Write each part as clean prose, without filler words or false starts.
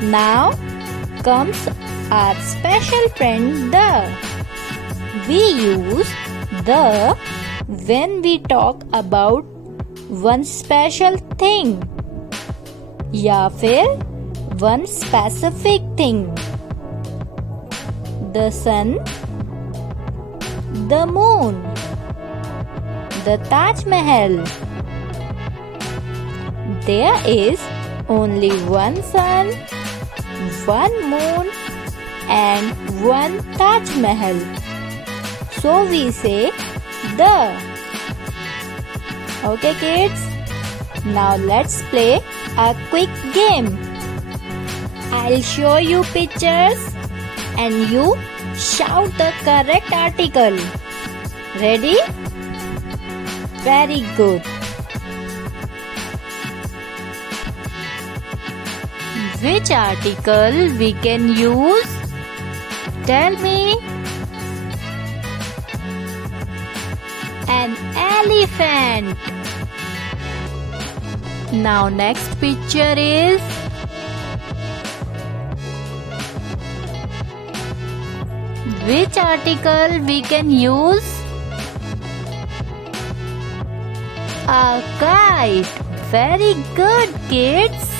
Now comes our special friend the. We use the when we talk about one special thing या फिर one specific thing. The sun, the moon, the Taj Mahal. There is only one sun, one moon and one Taj Mahal. So we say the. Okay kids, now let's play a quick game. I'll show you pictures and you shout the correct article. Ready? Very good. Which article we can use? Tell me. An elephant. Now next picture is which article we can use? A kite. Very good kids.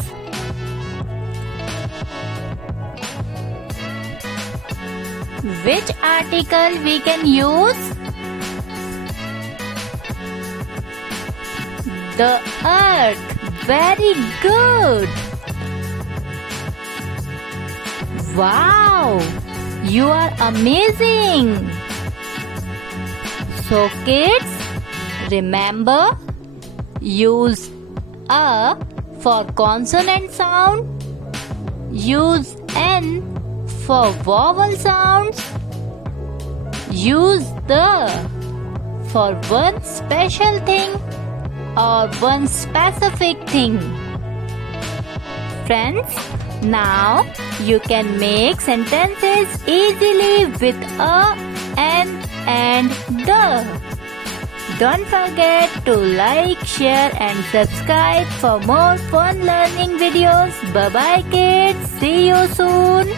Which article we can use? The earth. Very good. Wow, you are amazing. So kids, remember, use a for consonant sound, use n for vowel sounds, use the for one special thing or one specific thing. Friends, now you can make sentences easily with a, an and the. Don't forget to like, share and subscribe for more fun learning videos. Bye bye kids. See you soon.